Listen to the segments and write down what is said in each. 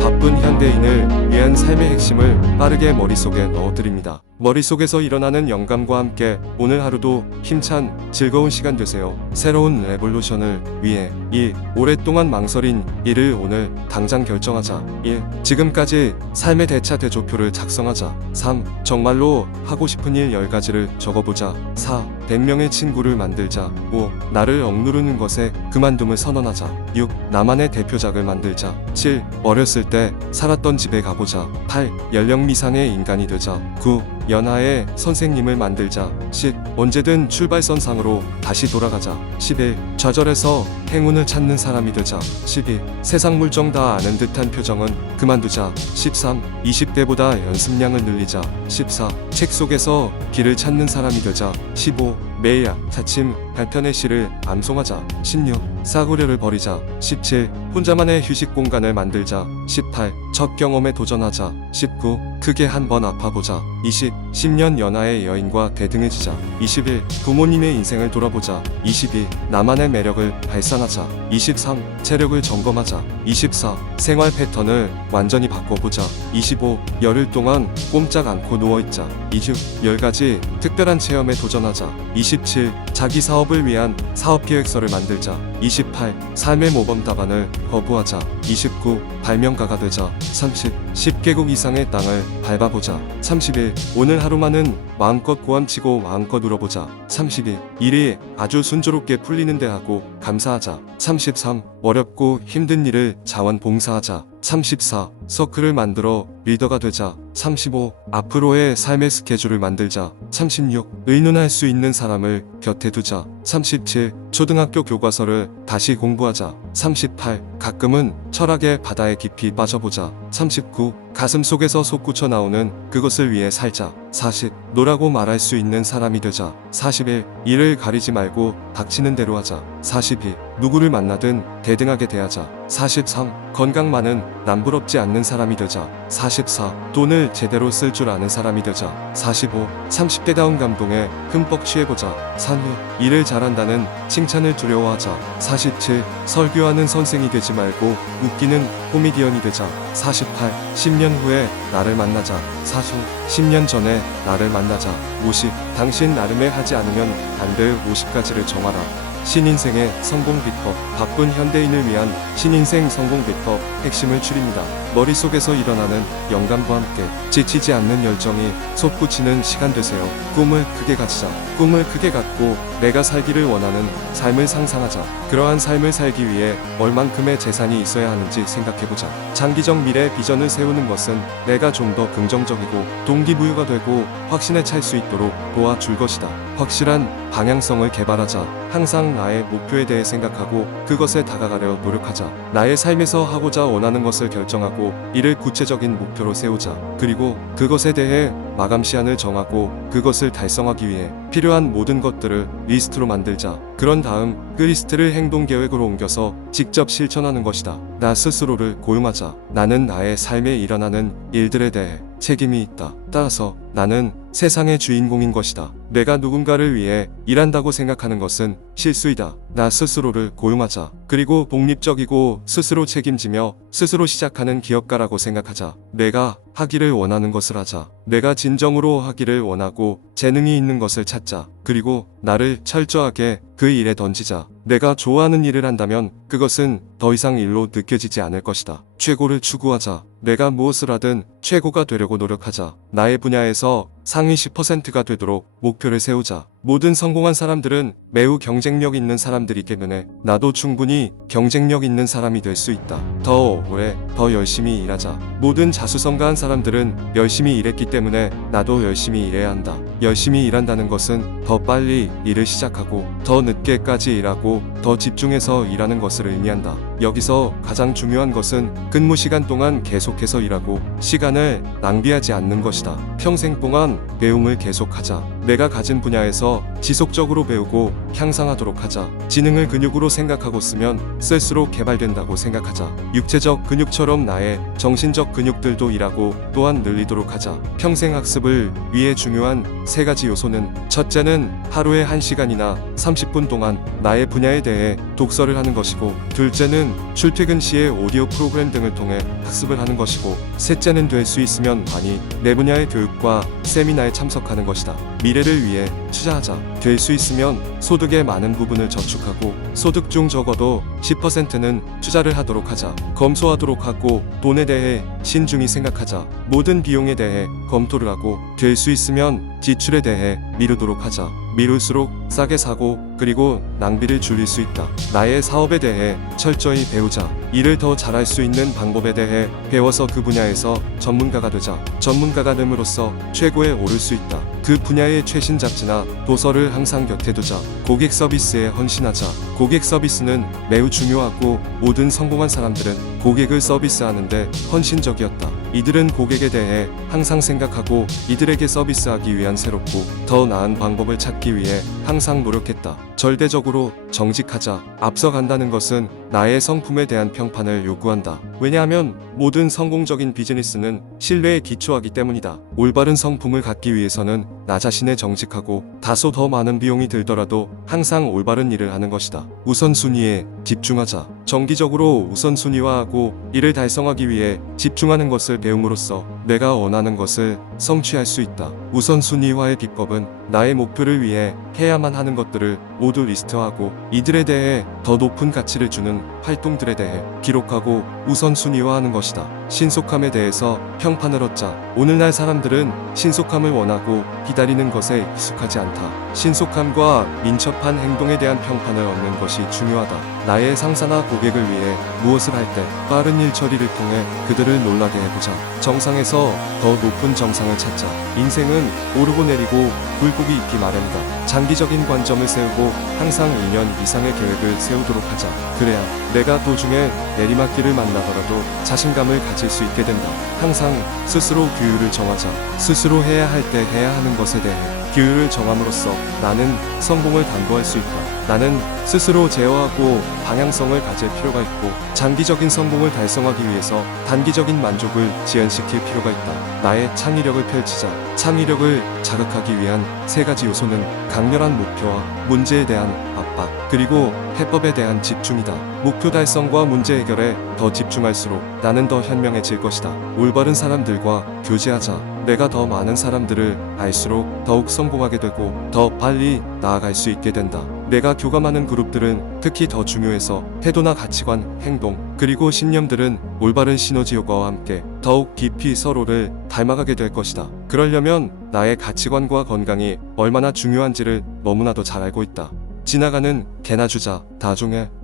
바쁜 현대인을 위한 삶의 핵심을 빠르게 머릿속에 넣어드립니다. 머릿속에서 일어나는 영감과 함께 오늘 하루도 힘찬 즐거운 시간 되세요. 새로운 레볼루션을 위해 1. 오랫동안 망설인 일을 오늘 당장 결정하자. 1. 지금까지 삶의 대차 대조표를 작성하자. 3. 정말로 하고 싶은 일 10가지를 적어보자. 4. 100명의 친구를 만들자. 5. 나를 억누르는 것에 그만둠을 선언하자. 6. 나만의 대표작을 만들자. 7. 어렸을 때 살았던 집에 가보자. 8. 연령 미상의 인간이 되자. 9. 연하의 선생님을 만들자. 10. 언제든 출발선상으로 다시 돌아가자. 11. 좌절해서 행운을 찾는 사람이 되자. 12. 세상 물정 다 아는 듯한 표정은 그만두자. 13. 20대보다 연습량을 늘리자. 14. 책 속에서 길을 찾는 사람이 되자. 15. 매일 아침 발편의 시를 암송하자. 16. 싸구려를 버리자. 17. 혼자만의 휴식 공간을 만들자. 18. 첫 경험에 도전하자. 19. 크게 한번 아파보자. 20. 10년 연하의 여인과 대등해지자. 21. 부모님의 인생을 돌아보자. 22. 나만의 매력을 발산하자. 23. 체력을 점검하자. 24. 생활 패턴을 완전히 바꿔보자. 25. 열흘 동안 꼼짝 않고 누워있자. 26. 10가지 특별한 체험에 도전하자. 27. 자기 사업을 위한 사업계획서를 만들자. 28. 삶의 모범 답안을 거부하자. 29. 발명가가 되자. 30. 10개국 이상의 땅을 밟아보자. 31. 오늘 하루만은 마음껏 고함치고 마음껏 울어보자. 32. 일이 아주 순조롭게 풀리는데 하고 감사하자. 33. 어렵고 힘든 일을 자원봉사하자. 34. 서클을 만들어 리더가 되자. 35. 앞으로의 삶의 스케줄을 만들자. 36. 의논할 수 있는 사람을 곁에 두자. 37. 초등학교 교과서를 다시 공부하자. 38. 가끔은 철학의 바다에 깊이 빠져보자. 39. 가슴 속에서 솟구쳐 나오는 그것을 위해 살자. 40. 노라고 말할 수 있는 사람이 되자. 41. 일을 가리지 말고 닥치는 대로 하자. 42. 누구를 만나든 대등하게 대하자. 43. 건강 많은 남부럽지 않는 사람이 되자. 44. 돈을 제대로 쓸 줄 아는 사람이 되자. 45. 30대다운 감동에 흠뻑 취해보자. 46. 일을 잘한다는 칭찬을 두려워하자. 47. 설교하는 선생이 되지 말고 웃기는 코미디언이 되자. 48. 10년 후에 나를 만나자. 49. 10년 전에 나를 만나자. 50. 당신 나름의 하지 않으면 안 될 50가지를 정하라. 신인생의 성공 비법. 바쁜 현대인을 위한 신인생 성공 비법 핵심을 추립니다. 머릿속에서 일어나는 영감과 함께 지치지 않는 열정이 솟구치는 시간 되세요. 꿈을 크게 가지자. 꿈을 크게 갖고 내가 살기를 원하는 삶을 상상하자. 그러한 삶을 살기 위해 얼만큼의 재산이 있어야 하는지 생각해보자. 장기적 미래 비전을 세우는 것은 내가 좀 더 긍정적이고 동기부여가 되고 확신에 찰 수 있도록 도와줄 것이다. 확실한 방향성을 개발하자. 항상 나의 목표에 대해 생각하고 그것에 다가가려 노력하자. 나의 삶에서 하고자 원하는 것을 결정하고 이를 구체적인 목표로 세우자. 그리고 그것에 대해 마감 시한을 정하고 그것을 달성하기 위해 필요한 모든 것들을 리스트로 만들자. 그런 다음 그 리스트를 행동 계획으로 옮겨서 직접 실천하는 것이다. 나 스스로를 고용하자. 나는 나의 삶에 일어나는 일들에 대해 책임이 있다. 따라서 나는 세상의 주인공인 것이다. 내가 누군가를 위해 일한다고 생각하는 것은 실수이다. 나 스스로를 고용하자. 그리고 독립적이고 스스로 책임지며 스스로 시작하는 기업가라고 생각하자. 내가 하기를 원하는 것을 하자. 내가 진정으로 하기를 원하고 재능이 있는 것을 찾자. 그리고 나를 철저하게 그 일에 던지자. 내가 좋아하는 일을 한다면 그것은 더 이상 일로 느껴지지 않을 것이다. 최고를 추구하자. 내가 무엇을 하든 최고가 되려고 노력하자. 나의 분야에서 상위 10%가 되도록 목표를 세우자. 모든 성공한 사람들은 매우 경쟁력 있는 사람들이기 때문에 나도 충분히 경쟁력 있는 사람이 될 수 있다. 더 오래, 더 열심히 일하자. 모든 자수성가한 사람들은 열심히 일했기 때문에 나도 열심히 일해야 한다. 열심히 일한다는 것은 더 빨리 일을 시작하고 더 늦게까지 일하고 더 집중해서 일하는 것을 의미한다. 여기서 가장 중요한 것은 근무 시간 동안 계속해서 일하고 시간을 낭비하지 않는 것이다. 평생 동안 배움을 계속하자. 내가 가진 분야에서 지속적으로 배우고 향상하도록 하자. 지능을 근육으로 생각하고 쓰면 쓸수록 개발된다고 생각하자. 육체적 근육처럼 나의 정신적 근육들도 일하고 또한 늘리도록 하자. 평생 학습을 위해 중요한 세 가지 요소는, 첫째는 하루에 1시간이나 30분 동안 나의 분야에 대해 독서를 하는 것이고, 둘째는 출퇴근 시에 오디오 프로그램 등을 통해 학습을 하는 것이고, 셋째는 될 수 있으면 많이 내 분야의 교육과 세미나에 참석하는 것이다. 미래를 위해 투자하자. 될 수 있으면 소득의 많은 부분을 저축하고 소득 중 적어도 10%는 투자를 하도록 하자. 검소하도록 하고 돈에 대해 신중히 생각하자. 모든 비용에 대해 검토를 하고 될 수 있으면 지출에 대해 미루도록 하자. 미룰수록 싸게 사고 그리고 낭비를 줄일 수 있다. 나의 사업에 대해 철저히 배우자. 일을 더 잘할 수 있는 방법에 대해 배워서 그 분야에서 전문가가 되자. 전문가가 됨으로써 최고에 오를 수 있다. 그 분야의 최신 잡지나 도서를 항상 곁에 두자. 고객 서비스에 헌신하자. 고객 서비스는 매우 중요하고 모든 성공한 사람들은 고객을 서비스하는데 헌신적이었다. 이들은 고객에 대해 항상 생각하고 이들에게 서비스하기 위한 새롭고 더 나은 방법을 찾기 위해 항상 노력했다. 절대적으로 정직하자. 앞서간다는 것은 나의 성품에 대한 평판을 요구한다. 왜냐하면 모든 성공적인 비즈니스는 신뢰에 기초하기 때문이다. 올바른 성품을 갖기 위해서는 나 자신의 정직하고 다소 더 많은 비용이 들더라도 항상 올바른 일을 하는 것이다. 우선순위에 집중하자. 정기적으로 우선순위화하고 이를 달성하기 위해 집중하는 것을 배움으로써 내가 원하는 것을 성취할 수 있다. 우선순위화의 비법은 나의 목표를 위해 해야만 하는 것들을 모두 리스트하고 이들에 대해 더 높은 가치를 주는 활동들에 대해 기록하고 우선순위화하는 것이다. 신속함에 대해서 평판을 얻자. 오늘날 사람들은 신속함을 원하고 기다리는 것에 익숙하지 않다. 신속함과 민첩한 행동에 대한 평판을 얻는 것이 중요하다. 나의 상사나 고객을 위해 무엇을 할 때 빠른 일 처리를 통해 그들을 놀라게 해보자. 정상에서 더 높은 정상을 찾자. 인생은 오르고 내리고 굴곡이 있기 마련이다. 장기적인 관점을 세우고 항상 2년 이상의 계획을 세우도록 하자. 그래야 내가 도중에 내리막길을 만나더라도 자신감을 가질 수 있게 된다. 항상 스스로 규율을 정하자. 스스로 해야 할 때 해야 하는 것에 대해 규율을 정함으로써 나는 성공을 담보할 수 있다. 나는 스스로 제어하고 방향성을 가질 필요가 있고 장기적인 성공을 달성하기 위해서 단기적인 만족을 지연시킬 필요가 있다. 나의 창의력을 펼치자. 창의력을 자극하기 위한 세 가지 요소는 강렬한 목표와 문제에 대한 압박, 그리고 해법에 대한 집중이다. 목표 달성과 문제 해결에 더 집중할수록 나는 더 현명해질 것이다. 올바른 사람들과 교제하자. 내가 더 많은 사람들을 알수록 더욱 성공하게 되고 더 빨리 나아갈 수 있게 된다. 내가 교감하는 그룹들은 특히 더 중요해서 태도나 가치관, 행동, 그리고 신념들은 올바른 시너지 효과와 함께 더욱 깊이 서로를 닮아가게 될 것이다. 그러려면 나의 가치관과 건강이 얼마나 중요한지를 너무나도 잘 알고 있다. 지나가는 개나 주자.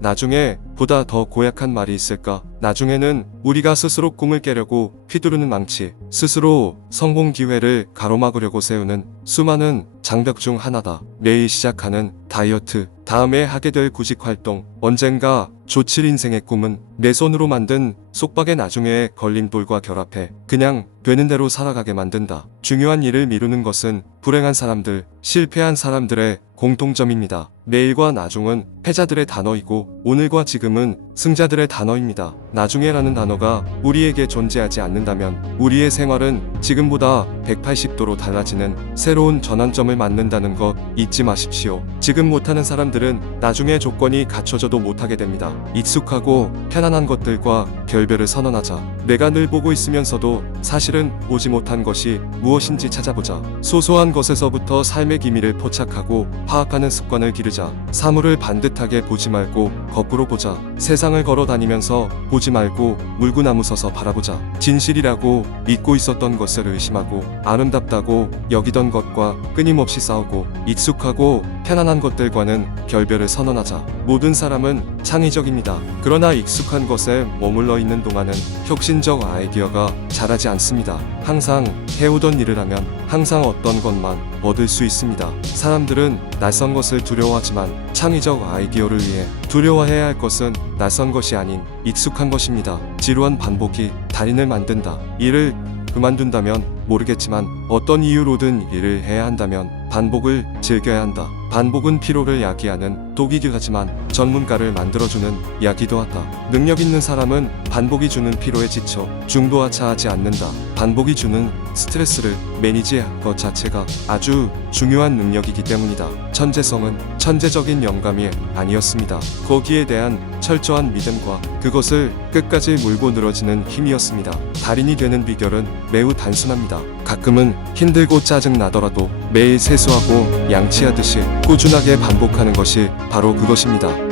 나중에 보다 더 고약한 말이 있을까? 나중에는 우리가 스스로 꿈을 깨려고 휘두르는 망치, 스스로 성공 기회를 가로막으려고 세우는 수많은 장벽 중 하나다. 매일 시작하는 다이어트, 다음에 하게 될 구직 활동, 언젠가 조칠 인생의 꿈은 내 손으로 만든 속박의 나중에의 걸림돌과 결합해 그냥 되는 대로 살아가게 만든다. 중요한 일을 미루는 것은 불행한 사람들, 실패한 사람들의 공통점입니다. 내일과 나중은 패자들의 단어이고 오늘과 지금은 승자들의 단어입니다. 나중에라는 단어가 우리에게 존재하지 않는다면 우리의 생활은 지금보다 180도로 달라지는 새로운 전환점을 맞는다는 것 잊지 마십시오. 지금 못하는 사람들은 나중에 조건이 갖춰져도 못하게 됩니다. 익숙하고 편안한 것들과 결별을 선언하자. 내가 늘 보고 있으면서도 사실은 보지 못한 것이 무엇인지 찾아보자. 소소한 것에서부터 삶의 기미를 포착하고 파악하는 습관을 기르자. 사물을 반듯하게 보지 말고 거꾸로 보자. 세상을 걸어 다니면서 보지 말고 물구나무 서서 바라보자. 진실이라고 믿고 있었던 것을 의심하고 아름답다고 여기던 것과 끊임없이 싸우고 익숙하고 편안한 것들과는 결별을 선언하자. 모든 사람은 창의적입니다. 그러나 익숙한 것에 머물러 있는 동안은 혁신적 아이디어가 자라지 않습니다. 항상 해오던 일을 하면 항상 어떤 것만 얻을 수 있습니다. 사람들은 낯선 것을 두려워하지만 창의적 아이디어를 위해 두려워해야 할 것은 낯선 것이 아닌 익숙한 것입니다. 지루한 반복이 달인을 만든다. 일을 그만둔다면 모르겠지만 어떤 이유로든 일을 해야 한다면 반복을 즐겨야 한다. 반복은 피로를 야기하는 독이기도 하지만 전문가를 만들어주는 약이기도 하다. 능력 있는 사람은 반복이 주는 피로에 지쳐 중도하차하지 않는다. 반복이 주는 스트레스를 매니지할 것 자체가 아주 중요한 능력이기 때문이다. 천재성은 천재적인 영감이 아니었습니다. 거기에 대한 철저한 믿음과 그것을 끝까지 물고 늘어지는 힘이었습니다. 달인이 되는 비결은 매우 단순합니다. 가끔은 힘들고 짜증 나더라도 매일 세수하고 양치하듯이 꾸준하게 반복하는 것이 바로 그것입니다.